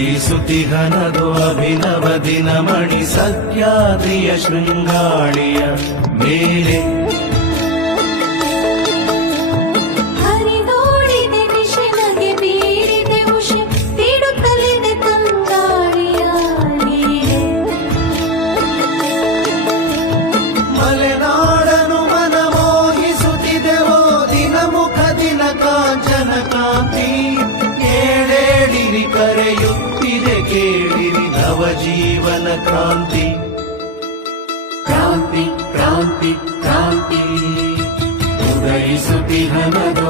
ಉದಯಿಸುತ್ತಿಹನದು ಅಭಿನವ ದಿನಮಣಿ ಸತ್ಯಾದ್ರಿಯ ಶೃಂಗಾಳಿಯ ಮೇಲೆ. ಹರಿದೋಡಿದೆ ವಿಷನಗೆ ಬೀರಿದೆ ಉಷ ಬೀಡುತ್ತಲಿದೆ ತಂಗಾಳಿಯ ನೀಡೆ. ಮಲೆನಾಡನು ಮನಮೋಹಿಸುತ್ತಿದೆವೋ ದಿನ ಮುಖ ದಿನ ಕಾಂಚನ ಕಾಂತಿ. ಏಳೇಳಿರಿ ಕರೆಯುತ್ತಿದೆ ಕೇಳಿರಿ ನವಜೀವನ ಕ್ರಾಂತಿ. ಕ್ರಾಂತಿ ಕ್ರಾಂತಿ ಕ್ರಾಂತಿ ಉದಯಿಸುತ್ತಿಹನದು